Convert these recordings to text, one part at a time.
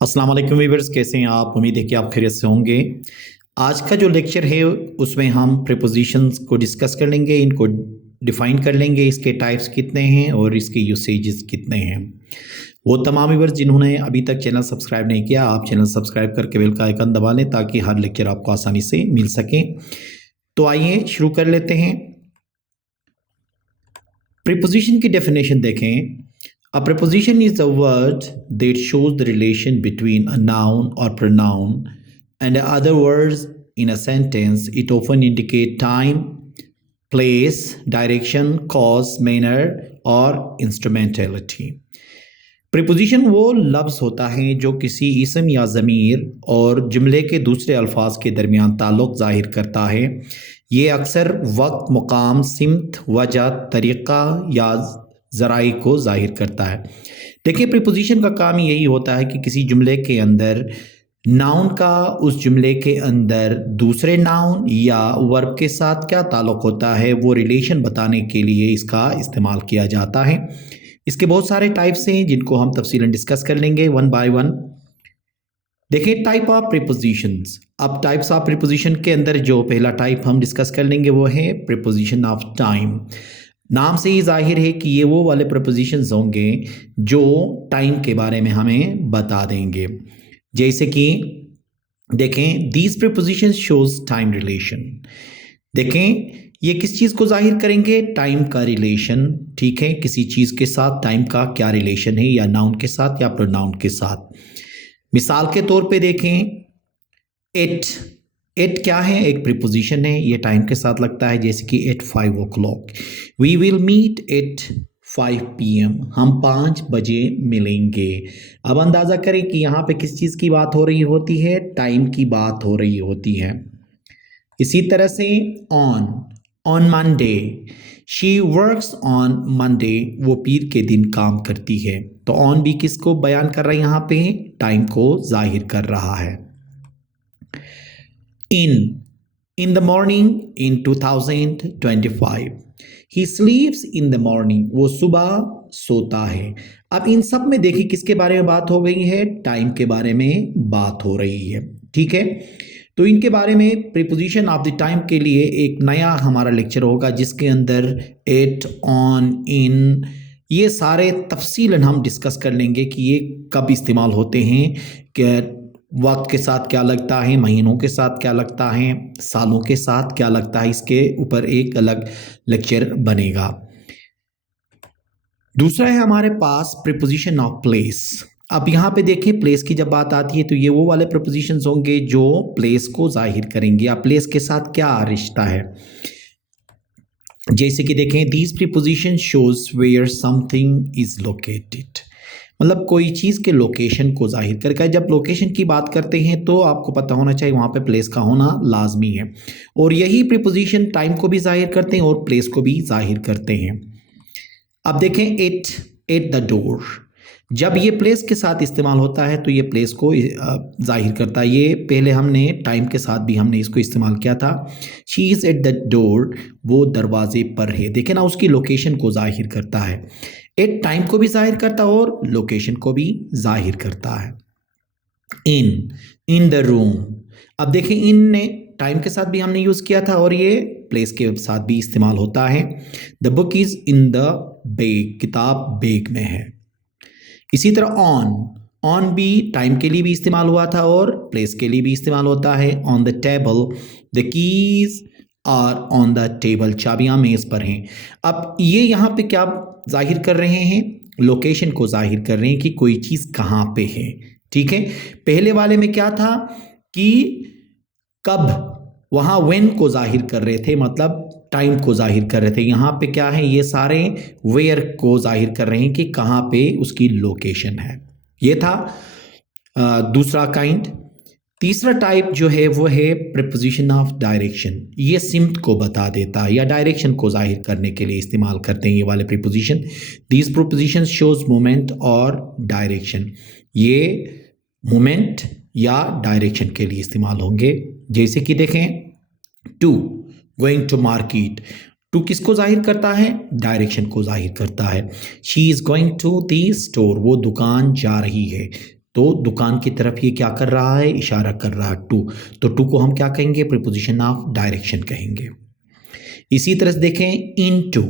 अस्सलाम वालेकुम व्यूअर्स, कैसे हैं आप? उम्मीद है कि आप खैरियत से होंगे। आज का जो लेक्चर है उसमें हम प्रीपोजिशंस को डिस्कस कर लेंगे, इनको डिफाइन कर लेंगे, इसके टाइप्स कितने हैं और इसके यूसेजेस कितने हैं। वो तमाम व्यूअर्स जिन्होंने अभी तक चैनल सब्सक्राइब नहीं किया, आप चैनल सब्सक्राइब करके बेल का आइकन दबा लें ताकि हर लेक्चर आपको आसानी से मिल सके। तो आइए शुरू कर लेते हैं। प्रीपोजिशन की डेफिनेशन देखें। A preposition is a word that shows the relation between a noun or pronoun and other words in a sentence. It often indicates time, place, direction, cause, manner or instrumentality. Preposition वो लफ्ज़ होता है जो किसी इसम या ज़मीर और जुमले के दूसरे अल्फाज के दरमियान ताल्लुक़ ज़ाहिर करता है। ये अक्सर वक्त, मुकाम, सिमत, वजह, तरीक़ा या ज़राई को ज़ाहिर करता है। देखिए, प्रीपोजिशन का काम यही होता है कि किसी जुमले के अंदर नाउन का उस जुमले के अंदर दूसरे नाउन या वर्ब के साथ क्या ताल्लुक़ होता है, वो रिलेशन बताने के लिए इसका इस्तेमाल किया जाता है। इसके बहुत सारे टाइप्स हैं जिनको हम तफसीलन डिस्कस कर लेंगे वन बाय वन। देखिए, टाइप ऑफ प्रीपोजिशंस। अब टाइप्स ऑफ प्रीपोजिशन के अंदर जो पहला टाइप हम डिस्कस कर लेंगे वो है प्रीपोजिशन ऑफ टाइम। नाम से ही जाहिर है कि ये वो वाले प्रपोजिशंस होंगे जो टाइम के बारे में हमें बता देंगे। जैसे कि देखें, these propositions shows time relation. देखें, ये किस चीज़ को जाहिर करेंगे? टाइम का रिलेशन। ठीक है, किसी चीज़ के साथ टाइम का क्या रिलेशन है, या नाउन के साथ या प्रोनाउन के साथ। मिसाल के तौर पे देखें, एट। एट क्या है? एक प्रीपोजिशन है, ये टाइम के साथ लगता है। जैसे कि at 5 o'clock, we will meet at 5 PM, हम 5 बजे मिलेंगे। अब अंदाज़ा करें कि यहाँ पे किस चीज़ की बात हो रही होती है? टाइम की बात हो रही होती है। इसी तरह से on Monday, she works on Monday, वो पीर के दिन काम करती है। तो ऑन भी किसको बयान कर रहा है? यहाँ पे टाइम को जाहिर कर रहा है। in the morning in 2025, he sleeps in the morning, वो सुबह सोता है। अब इन सब में देखिए किसके बारे में बात हो गई है? टाइम के बारे में बात हो रही है। ठीक है, तो इनके बारे में प्रीपोजिशन ऑफ द टाइम के लिए एक नया हमारा लेक्चर होगा जिसके अंदर एट, ऑन, इन, ये सारे तफसीलन हम डिस्कस कर लेंगे कि ये कब इस्तेमाल होते हैं, कि वक्त के साथ क्या लगता है, महीनों के साथ क्या लगता है, सालों के साथ क्या लगता है। इसके ऊपर एक अलग लेक्चर बनेगा। दूसरा है हमारे पास प्रीपोजिशन ऑफ प्लेस। अब यहाँ पे देखिए, प्लेस की जब बात आती है तो ये वो वाले प्रीपोजिशंस होंगे जो प्लेस को जाहिर करेंगे। अब प्लेस के साथ क्या रिश्ता है? जैसे कि देखें, these preposition shows where something is located, मतलब कोई चीज़ के लोकेशन को जाहिर करके। जब लोकेशन की बात करते हैं तो आपको पता होना चाहिए वहाँ पे प्लेस का होना लाजमी है, और यही प्रीपोजिशन टाइम को भी जाहिर करते हैं और प्लेस को भी जाहिर करते हैं। अब देखें, एट द डोर, जब ये प्लेस के साथ इस्तेमाल होता है तो ये प्लेस को जाहिर करता है। ये पहले हमने टाइम के साथ भी हमने इसको इस्तेमाल किया था। She is at the door, वो दरवाजे पर है। देखें ना, उसकी लोकेशन को जाहिर करता है। एट टाइम को भी जाहिर करता है और लोकेशन को भी जाहिर करता है। इन द रूम, अब देखें, इन ने टाइम के साथ भी हमने यूज़ किया था और ये प्लेस के साथ भी इस्तेमाल होता है। The book is in the bag, किताब बैग में है। इसी तरह ऑन भी टाइम के लिए भी इस्तेमाल हुआ था और प्लेस के लिए भी इस्तेमाल होता है। On the table, the keys are on the table, चाबियां मेज़ पर हैं। अब ये यहाँ पे क्या जाहिर कर रहे हैं? लोकेशन को जाहिर कर रहे हैं कि कोई चीज़ कहाँ पे है। ठीक है, पहले वाले में क्या था कि कब, वहाँ व्हेन को जाहिर कर रहे थे, मतलब टाइम को जाहिर कर रहे थे। यहाँ पे क्या है? ये सारे वेयर को जाहिर कर रहे हैं कि कहाँ पे उसकी लोकेशन है। ये था दूसरा काइंड। तीसरा टाइप जो है वो है प्रीपोजिशन ऑफ डायरेक्शन। ये सिमत को बता देता है या डायरेक्शन को जाहिर करने के लिए इस्तेमाल करते हैं ये वाले preposition. These preposition shows moment और डायरेक्शन, ये मोमेंट या डायरेक्शन के लिए इस्तेमाल होंगे। जैसे कि देखें, to, going to market, to किसको जाहिर करता है? डायरेक्शन को जाहिर करता है। She is going to the store, वो दुकान जा रही है। तो दुकान की तरफ ये क्या कर रहा है, इशारा कर रहा है टू, तो टू को हम क्या कहेंगे, प्रीपोजिशन ऑफ डायरेक्शन कहेंगे। इसी तरह से देखें into,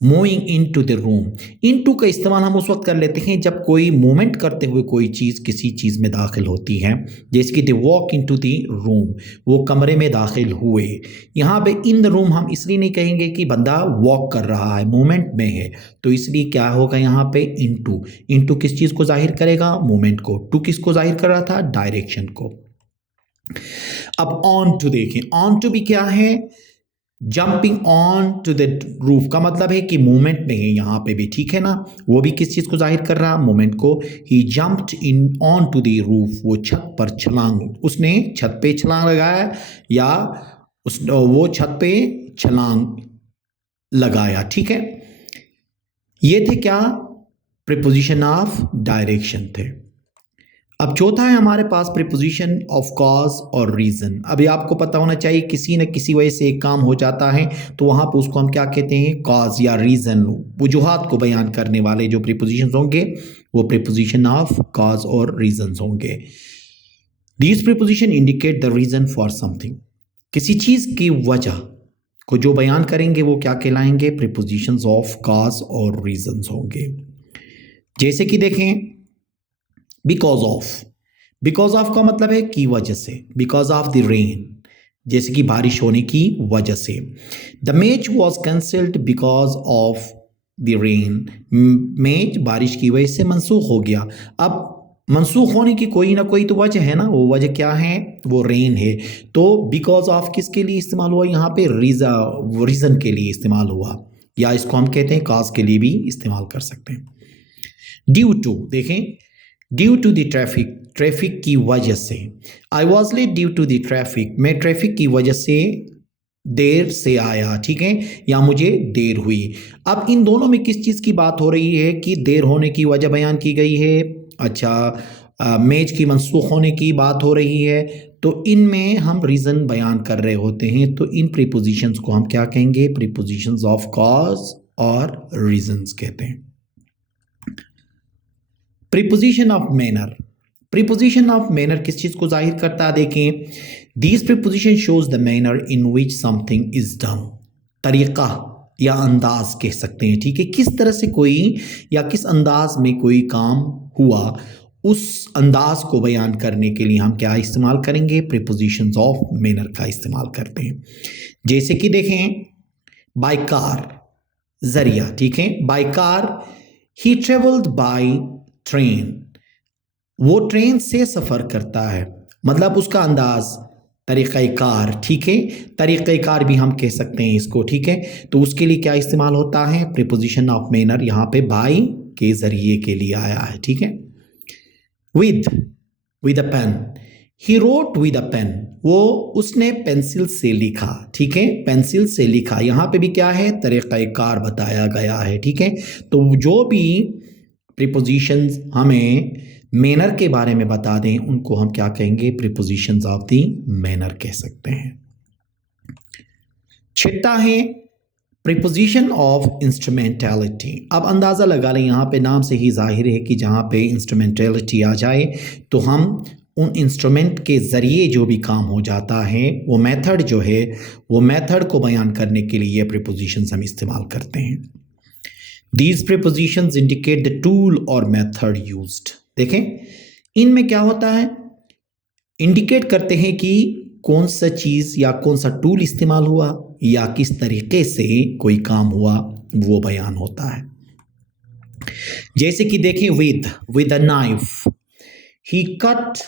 moving into the room, into का इस्तेमाल हम उस वक्त कर लेते हैं जब कोई मूवमेंट करते हुए कोई चीज़ किसी चीज़ में दाखिल होती है, जैसे कि they walk into the room, वो कमरे में दाखिल हुए। यहाँ पे इन द रूम हम इसलिए नहीं कहेंगे कि बंदा वॉक कर रहा है, मूवमेंट में है, तो इसलिए क्या होगा यहाँ पे इनटू, इनटू किस चीज़ को जाहिर करेगा, मूवमेंट को, टू किसको जाहिर कर रहा था, डायरेक्शन को। अब ऑन टू देखें, ऑन टू भी क्या है, jumping on to the roof का मतलब है कि मूवमेंट में है यहाँ पे भी, ठीक है ना, वो भी किस चीज़ को जाहिर कर रहा, मूवमेंट को। He jumped in on to the roof, वो छत पर छलांग, उसने छत पे छलांग लगाया, या वो छत पे छलांग लगाया, ठीक है। ये थे क्या, प्रीपोजिशन ऑफ डायरेक्शन थे। अब चौथा है हमारे पास प्रीपोजिशन ऑफ कॉज और रीज़न। अभी आपको पता होना चाहिए किसी न किसी वजह से एक काम हो जाता है तो वहाँ पर उसको हम क्या कहते हैं, कॉज या रीज़न। वजूहात को बयान करने वाले जो प्रीपोजिशन होंगे वो प्रीपोजिशन ऑफ कॉज और रीज़न होंगे। These preposition indicate the reason for something, किसी चीज़ की वजह को जो बयान करेंगे वो क्या कहलाएंगे, प्रीपोजिशंस ऑफ कॉज और रीज़न्स होंगे। जैसे कि देखें बिकॉज ऑफ, बिकॉज ऑफ का मतलब है की वजह से, बिकॉज ऑफ द रेन, जैसे कि बारिश होने की वजह से। The match was cancelled because of the rain, match बारिश की वजह से मनसूख हो गया। अब मनसूख होने की कोई ना कोई तो वजह है ना, वो वजह क्या है, वो रेन है। तो बिकॉज ऑफ किसके लिए इस्तेमाल हुआ यहाँ पे, रीज़न के लिए इस्तेमाल हुआ, या इसको हम कहते हैं कॉज के लिए भी इस्तेमाल कर सकते हैं। ड्यू टू देखें, due to the traffic, traffic की वजह से। I was late due to the traffic, मैं ट्रैफिक की वजह से देर से आया, ठीक है, या मुझे देर हुई। अब इन दोनों में किस चीज़ की बात हो रही है कि देर होने की वजह बयान की गई है, अच्छा मैच की मनसूख होने की बात हो रही है, तो इनमें हम रीज़न बयान कर रहे होते हैं, तो इन प्रीपोजिशंस को हम क्या कहेंगे, प्रीपोजिशंस ऑफ कॉज और रीजंस कहते हैं। Preposition of manner, preposition of manner किस चीज़ को जाहिर करता है, देखें this preposition shows the manner in which something is done, तरीका या अंदाज कह सकते हैं, ठीक है, किस तरह से कोई या किस अंदाज में कोई काम हुआ, उस अंदाज को बयान करने के लिए हम क्या इस्तेमाल करेंगे, प्रीपोजिशंस ऑफ मैनर का इस्तेमाल करते हैं। जैसे कि देखें बाय कार, जरिया, ठीक है, by car, he travelled by train, वो ट्रेन से सफ़र करता है, मतलब उसका अंदाज, तरीक़ाकार, ठीक है, तरीक़ाकार भी हम कह सकते हैं इसको, ठीक है। तो उसके लिए क्या इस्तेमाल होता है, प्रीपोजिशन ऑफ मैनर, यहाँ पे बाय के ज़रिए के लिए आया है, ठीक है। With a pen, he wrote with a pen, वो उसने पेंसिल से लिखा, ठीक है, पेंसिल से लिखा, यहाँ पे भी क्या है, तरीक़ाकार बताया गया है, ठीक है। तो जो भी प्रीपोजिशंस हमें मैनर के बारे में बता दें उनको हम क्या कहेंगे, प्रीपोजिशंस ऑफ दी मैनर कह सकते हैं। छठा है प्रीपोजिशन ऑफ इंस्ट्रूमेंटलिटी। अब अंदाज़ा लगा लें, यहाँ पे नाम से ही जाहिर है कि जहाँ पे इंस्ट्रूमेंटलिटी आ जाए तो हम उन इंस्ट्रूमेंट के ज़रिए जो भी काम हो जाता है, वो मेथड जो है, वो मेथड को बयान करने के लिए ये प्रीपोजिशंस हम इस्तेमाल करते हैं। These prepositions indicate the tool or method used. देखें इनमें क्या होता है, इंडिकेट करते हैं कि कौन सा चीज़ या कौन सा टूल इस्तेमाल हुआ या किस तरीके से कोई काम हुआ, वो बयान होता है। जैसे कि देखें with a knife, he cut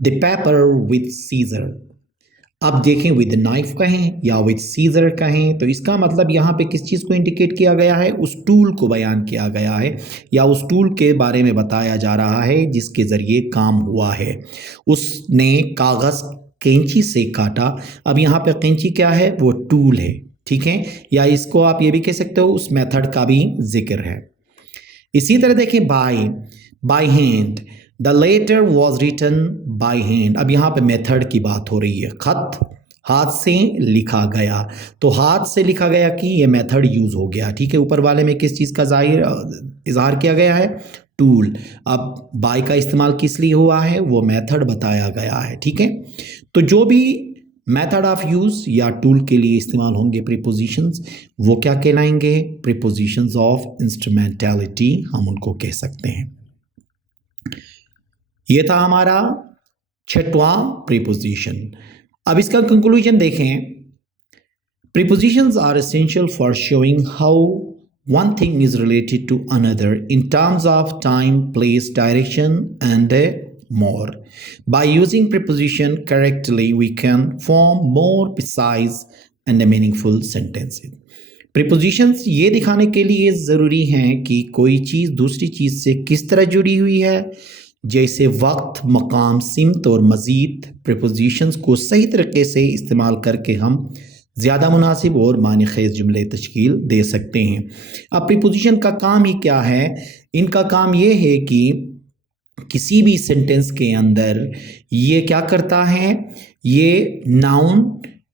the paper with scissor. अब देखें विद नाइफ कहें या विद सीजर कहें, तो इसका मतलब यहाँ पे किस चीज़ को इंडिकेट किया गया है, उस टूल को बयान किया गया है या उस टूल के बारे में बताया जा रहा है जिसके ज़रिए काम हुआ है। उसने कागज़ कैंची से काटा, अब यहाँ पे कैंची क्या है, वो टूल है, ठीक है, या इसको आप ये भी कह सकते हो उस मेथड का भी जिक्र है। इसी तरह देखें by hand, the letter was written by hand. अब यहाँ पे मेथड की बात हो रही है, खत हाथ से लिखा गया, तो हाथ से लिखा गया कि ये मेथड यूज़ हो गया, ठीक है। ऊपर वाले में किस चीज़ का इजहार किया गया है, टूल। अब बाय का इस्तेमाल किस लिए हुआ है वो मेथड बताया गया है, ठीक है। तो जो भी मेथड ऑफ यूज या टूल के लिए इस्तेमाल होंगे प्रीपोजिशंस, वो क्या कहलाएंगे? प्रीपोजिशंस ऑफ इंस्ट्रूमेंटैलिटी हम उनको कह सकते हैं। ये था हमारा छठवां प्रीपोजिशन। अब इसका कंक्लूजन देखें। Prepositions are essential for showing how one thing is related to another in terms of time, place, direction, and more. By using preposition correctly, we can form more precise and meaningful sentences. Prepositions ये दिखाने के लिए ज़रूरी हैं कि कोई चीज़ दूसरी चीज़ से किस तरह जुड़ी हुई है, जैसे वक्त, मकाम, सिमत और मज़ीद। प्रीपोजिशंस को सही तरीके से इस्तेमाल करके हम ज़्यादा मुनासिब और मानी खेज़ जुमले तश्कील दे सकते हैं। अब प्रीपोजिशन का काम ही क्या है? इनका काम ये है कि किसी भी सेंटेंस के अंदर ये क्या करता है, ये नाउन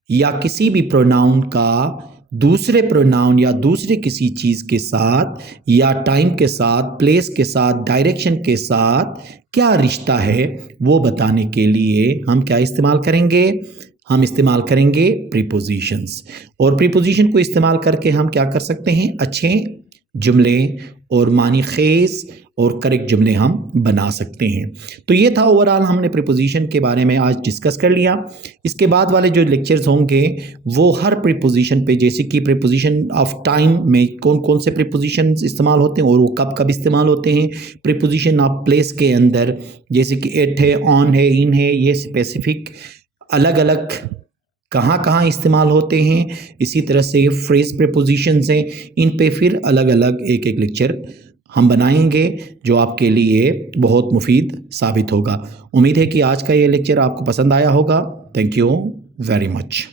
या किसी भी प्रोनाउन का दूसरे प्रोनाउन या दूसरे किसी चीज़ के साथ या टाइम के साथ, प्लेस के साथ, डायरेक्शन के साथ क्या रिश्ता है वो बताने के लिए हम क्या इस्तेमाल करेंगे? हम इस्तेमाल करेंगे प्रीपोजिशंस। और प्रीपोजिशन को इस्तेमाल करके हम क्या कर सकते हैं? अच्छे जुमले और मानी खेज और करेक्ट जुमले हम बना सकते हैं। तो ये था ओवरऑल, हमने प्रीपोजिशन के बारे में आज डिस्कस कर लिया। इसके बाद वाले जो लेक्चर्स होंगे वो हर प्रीपोजिशन पे, जैसे कि प्रीपोजिशन ऑफ टाइम में कौन कौन से प्रीपोजिशन इस्तेमाल होते हैं और वो कब कब इस्तेमाल होते हैं। प्रीपोजिशन ऑफ प्लेस के अंदर जैसे कि एट है, ऑन है, इन है, ये स्पेसिफिक अलग अलग कहाँ कहाँ इस्तेमाल होते हैं। इसी तरह से फ्रेज प्रीपोजिशंस हैं, इन पे फिर अलग अलग एक एक लेक्चर हम बनाएंगे जो आपके लिए बहुत मुफीद साबित होगा। उम्मीद है कि आज का ये लेक्चर आपको पसंद आया होगा। Thank you very much.